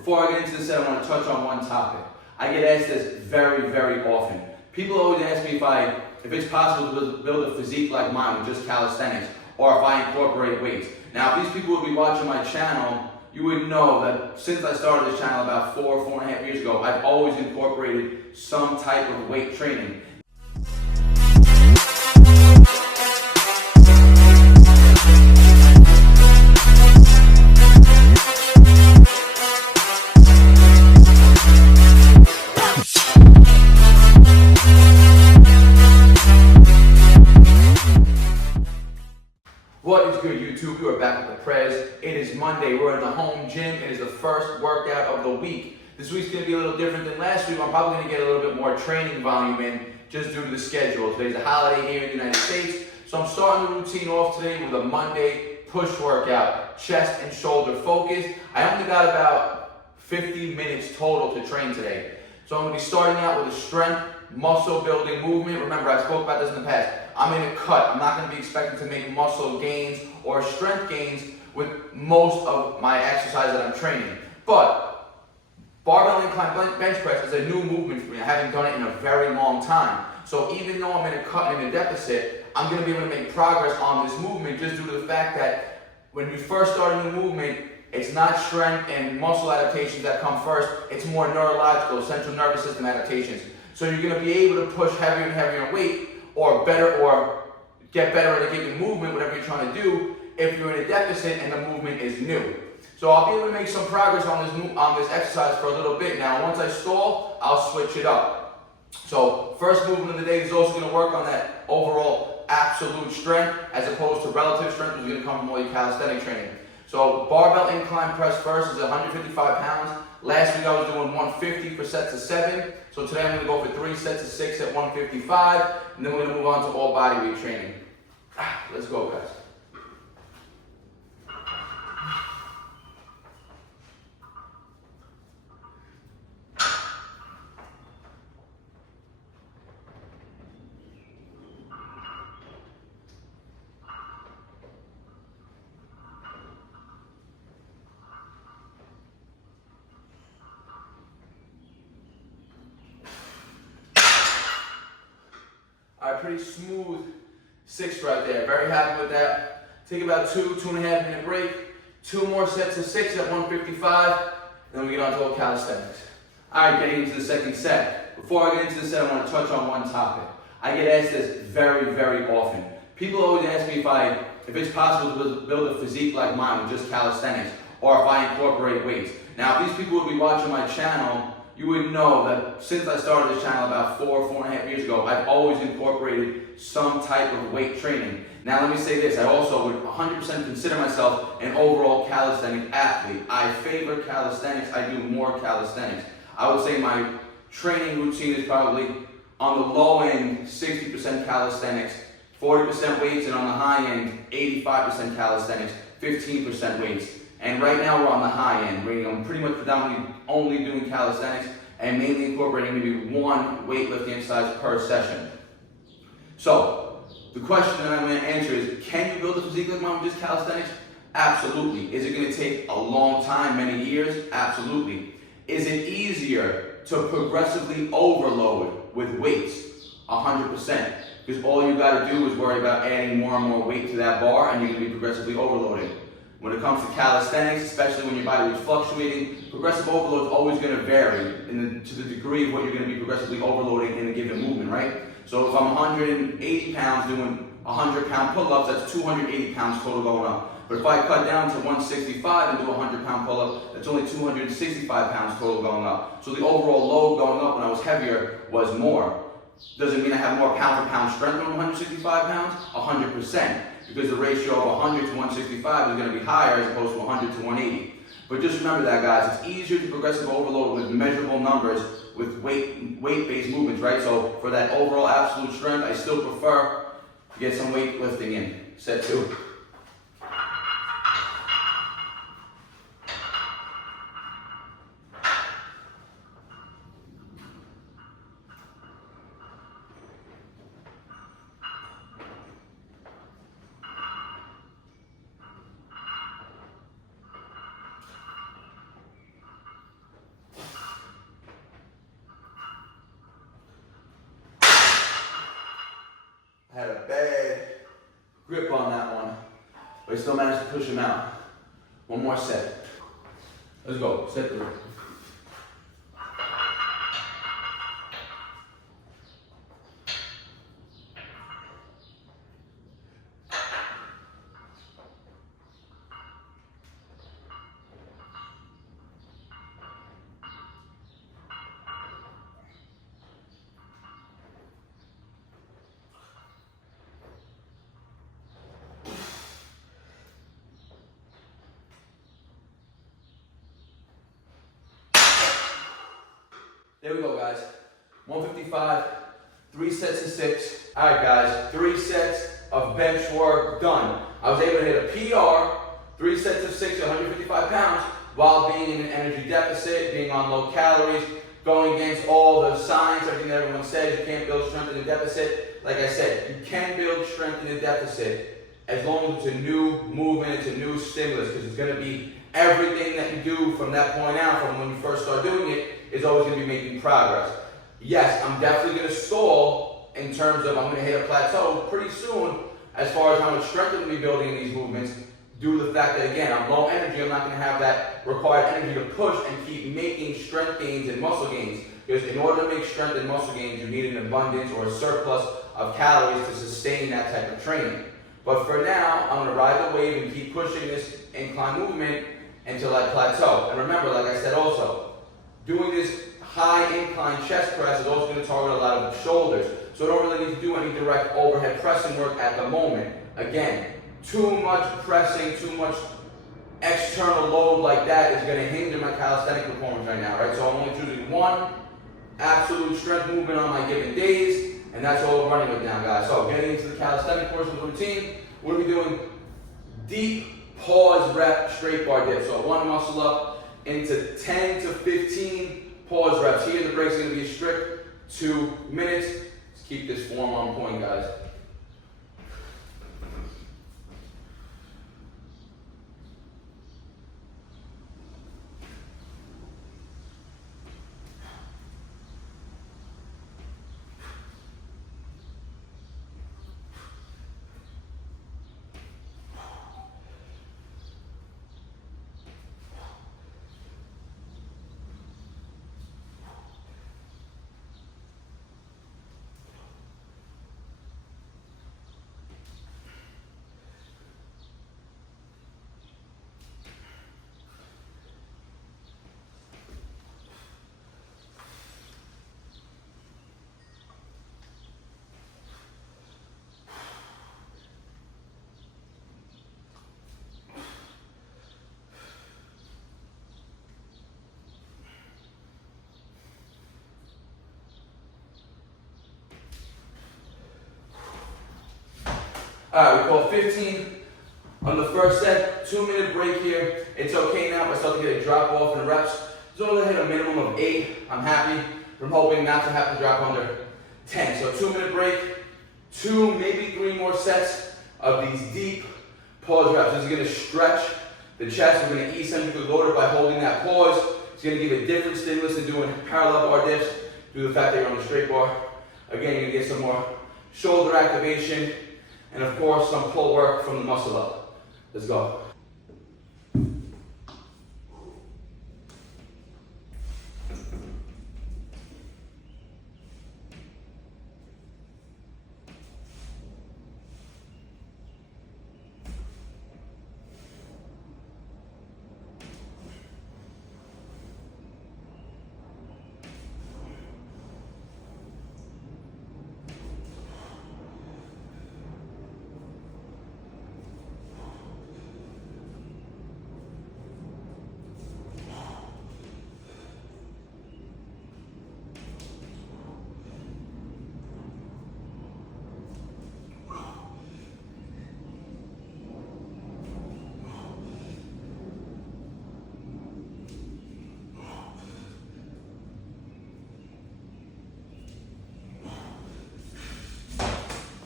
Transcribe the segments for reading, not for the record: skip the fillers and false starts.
Before I get into this, I want to touch on one topic. I get asked this very, very often. People always ask me if it's possible to build a physique like mine with just calisthenics, or if I incorporate weights. Now, if these people would be watching my channel, you would know that since I started this channel about 4.5 years ago, I've always incorporated some type of weight training. What is good, YouTube? We are back with the Prez. It is Monday. We're in the home gym. It is the first workout of the week. This week's going to be a little different than last week. I'm probably going to get a little bit more training volume in just due to the schedule. Today's a holiday here in the United States. So I'm starting the routine off today with a Monday push workout, chest and shoulder focused. I only got about 50 minutes total to train today. So I'm going to be starting out with a strength, muscle building movement. Remember, I spoke about this in the past. I'm in a cut. I'm not going to be expecting to make muscle gains or strength gains with most of my exercise that I'm training. But barbell incline bench press is a new movement for me. I haven't done it in a very long time. So even though I'm in a cut and in a deficit, I'm going to be able to make progress on this movement just due to the fact that when you first start a new movement, it's not strength and muscle adaptations that come first. It's more neurological, central nervous system adaptations. So you're going to be able to push heavier and heavier weight or get better at a given movement, whatever you're trying to do, if you're in a deficit and the movement is new. So I'll be able to make some progress on this exercise for a little bit. Now, once I stall, I'll switch it up. So first movement of the day is also going to work on that overall absolute strength as opposed to relative strength, which is going to come from all your calisthenic training. So barbell incline press first is 155 pounds. Last week I was doing 150 for sets of 7. So today I'm going to go for 3 sets of 6 at 155. And then we're going to move on to all body weight training. Let's go, guys. All right, pretty smooth 6 right there. Very happy with that. Take about 2.5 minute break. 2 more sets of 6 at 155. Then we get on to all calisthenics. All right, getting into the second set. Before I get into the set, I want to touch on one topic. I get asked this very, very often. People always ask me if it's possible to build a physique like mine with just calisthenics, or if I incorporate weights. Now, if these people would be watching my channel, you would know that since I started this channel about 4.5 years ago, I've always incorporated some type of weight training. Now let me say this, I also would 100% consider myself an overall calisthenic athlete. I favor calisthenics, I do more calisthenics. I would say my training routine is probably on the low end 60% calisthenics, 40% weights, and on the high end 85% calisthenics, 15% weights. And right now we're on the high end, I'm pretty much predominantly only doing calisthenics and mainly incorporating maybe 1 weightlifting exercise per session. So, the question that I'm going to answer is, can you build a physique like mine with just calisthenics? Absolutely. Is it going to take a long time, many years? Absolutely. Is it easier to progressively overload with weights? 100%. Because all you got to do is worry about adding more and more weight to that bar and you're going to be progressively overloading. When it comes to calisthenics, especially when your body is fluctuating, progressive overload is always going to vary to the degree of what you're going to be progressively overloading in a given movement, right? So if I'm 180 pounds doing 100-pound pull-ups, that's 280 pounds total going up. But if I cut down to 165 and do a 100-pound pull-up, that's only 265 pounds total going up. So the overall load going up when I was heavier was more. Does it mean I have more pound-for-pound strength when I'm 165 pounds? 100%. Because the ratio of 100 to 165 is going to be higher as opposed to 100 to 180. But just remember that, guys. It's easier to progressive overload with measurable numbers with weight-based movements, right? So for that overall absolute strength, I still prefer to get some weightlifting in. Set 2. still manage to push him out. One more set. Let's go, set 3. There we go, guys. 155, 3 sets of 6. All right, guys, 3 sets of bench work done. I was able to hit a PR, 3 sets of 6 at 155 pounds, while being in an energy deficit, being on low calories, going against all the science, everything that everyone says. You can't build strength in a deficit. Like I said, you can build strength in a deficit as long as it's a new movement, it's a new stimulus, because it's going to be everything that you do from that point out, from when you first start doing it, is always going to be making progress. Yes, I'm definitely going to stall in terms of I'm going to hit a plateau pretty soon as far as how much strength I'm going to be building in these movements, due to the fact that, again, I'm low energy. I'm not going to have that required energy to push and keep making strength gains and muscle gains. Because in order to make strength and muscle gains, you need an abundance or a surplus of calories to sustain that type of training. But for now, I'm going to ride the wave and keep pushing this incline movement until I plateau. And remember, like I said also, doing this high incline chest press is also going to target a lot of the shoulders. So I don't really need to do any direct overhead pressing work at the moment. Again, too much pressing, too much external load like that is going to hinder my calisthenic performance right now, right? So I'm only choosing one absolute strength movement on my given days, and that's all we're running with now, guys. So getting into the calisthenic portion of the routine, we're going to be doing deep pause rep straight bar dips. So one muscle up into 10 to 15 pause reps. Here the break's going to be a strict 2 minutes. Let's keep this form on point, guys. Alright, we call 15 on the first set, 2-minute break here. It's okay now if I start to get a drop off in reps. As long as I hit a minimum of 8, I'm happy. I'm hoping not to have to drop under 10. So 2-minute break, 2, maybe 3 more sets of these deep pause reps. This is going to stretch the chest. We're going to eccentrically load it by holding that pause. It's going to give a different stimulus than doing parallel bar dips due to the fact that you're on the straight bar. Again, you're going to get some more shoulder activation, and of course, some pull work from the muscle up. Let's go.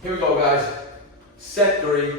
Here we go, guys. Set 3.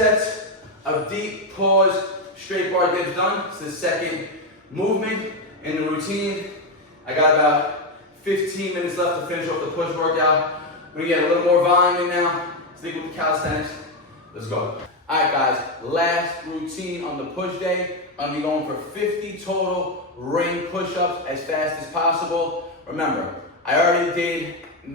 sets of deep pause straight bar dips done. It's the second movement in the routine. I got about 15 minutes left to finish off the push workout. We're gonna get a little more volume in now. Stick with the calisthenics. Let's go. All right, guys, last routine on the push day. I'm gonna be going for 50 total ring push-ups as fast as possible. Remember, I already did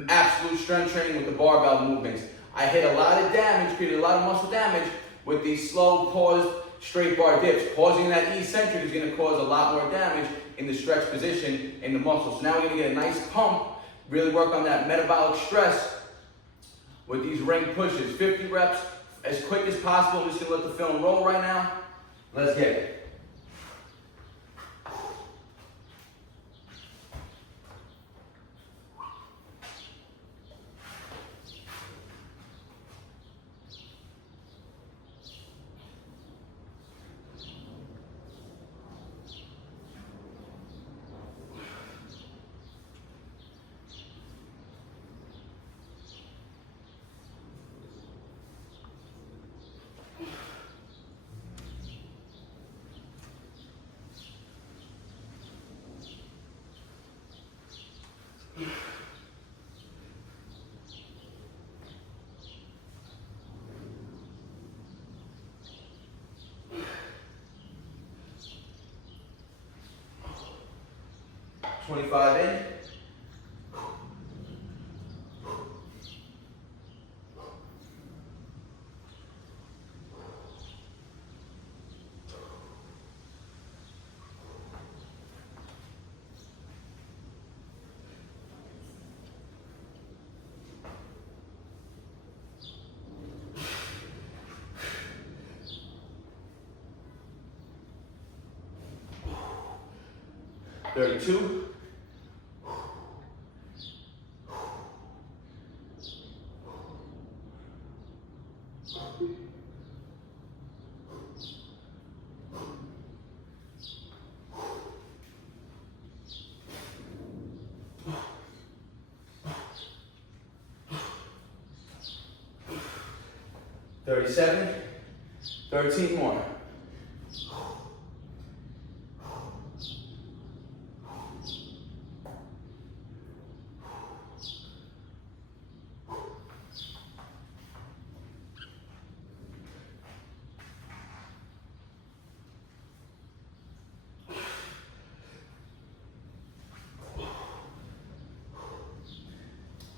absolute strength training with the barbell movements. I hit a lot of damage, created a lot of muscle damage with these slow paused straight bar dips. Pausing that eccentric is gonna cause a lot more damage in the stretch position in the muscle. So now we're gonna get a nice pump, really work on that metabolic stress with these ring pushes. 50 reps as quick as possible. I'm just gonna let the film roll right now. Let's get it. $25 in. $32. $37. 13 more.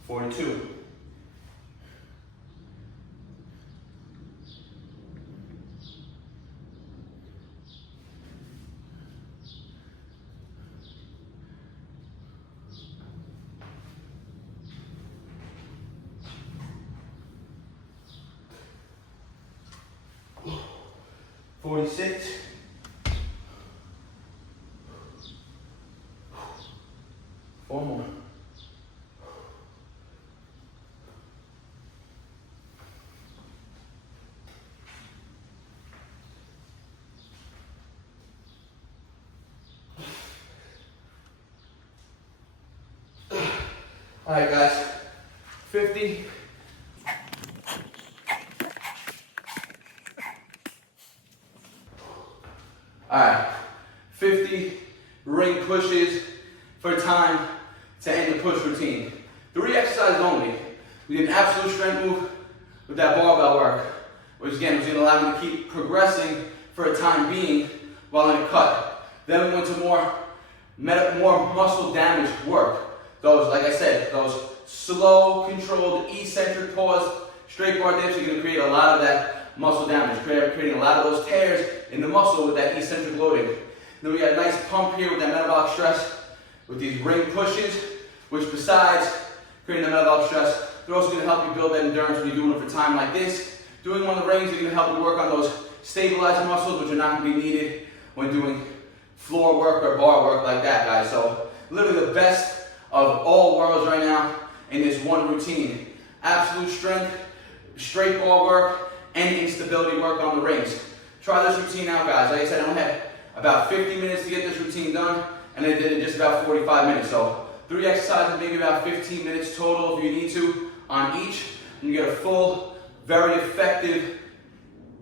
$42. $46. Four more. All right, guys, 50. All right, 50 ring pushes for time to end the push routine. 3 exercises only. We did an absolute strength move with that barbell work, which again was gonna allow me to keep progressing for a time being while in a cut. Then we went to more muscle damage work. Those, like I said, those slow, controlled, eccentric pause, straight bar dips are going to create a lot of that muscle damage, creating a lot of those tears in the muscle with that eccentric loading. Then we got a nice pump here with that metabolic stress with these ring pushes, which besides creating the metabolic stress, they're also going to help you build that endurance when you're doing it for time like this. Doing one of the rings is going to help you work on those stabilizing muscles, which are not going to be needed when doing floor work or bar work like that, guys. So literally the best of all worlds right now in this one routine. Absolute strength, straight bar work, and instability work on the rings. Try this routine out, guys. Like I said, I only had about 50 minutes to get this routine done, and I did it in just about 45 minutes. So 3 exercises, maybe about 15 minutes total if you need to on each. And you get a full, very effective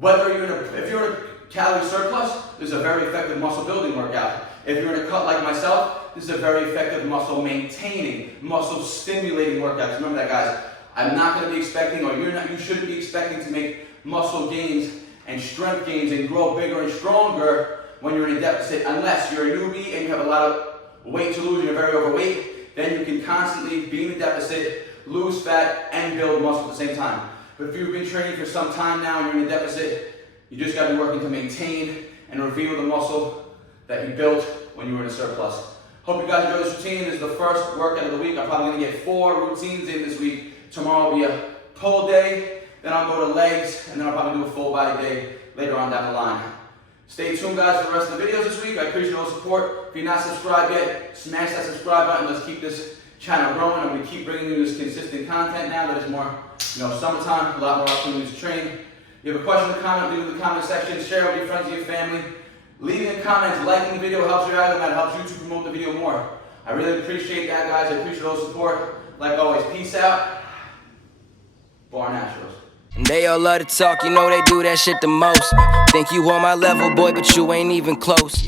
if you're in a calorie surplus, this is a very effective muscle building workout. If you're in a cut like myself, this is a very effective muscle maintaining, muscle stimulating workout. Remember that, guys. I'm not going to be expecting, or you shouldn't be expecting to make muscle gains and strength gains and grow bigger and stronger when you're in a deficit, unless you're a newbie and you have a lot of weight to lose and you're very overweight. Then you can constantly be in a deficit, lose fat, and build muscle at the same time. But if you've been training for some time now and you're in a deficit, you just got to be working to maintain and reveal the muscle that you built when you were in a surplus. Hope you guys enjoy this routine. This is the first workout of the week. I'm probably going to get 4 routines in this week. Tomorrow will be a pull day, then I'll go to legs, and then I'll probably do a full body day later on down the line. Stay tuned, guys, for the rest of the videos this week. I appreciate all the support. If you're not subscribed yet, smash that subscribe button. Let's keep this channel growing, and we keep bringing you this consistent content now that it's more, summertime, a lot more opportunities to train. If you have a question or comment, leave it in the comment section. Share it with your friends and your family. Leaving comments, liking the video helps you out, and that helps YouTube promote the video more. I really appreciate that, guys. I appreciate all the support. Like always, peace out. BARNATURALS. And they all love to talk, they do that shit the most. Think you on my level, boy, but you ain't even close.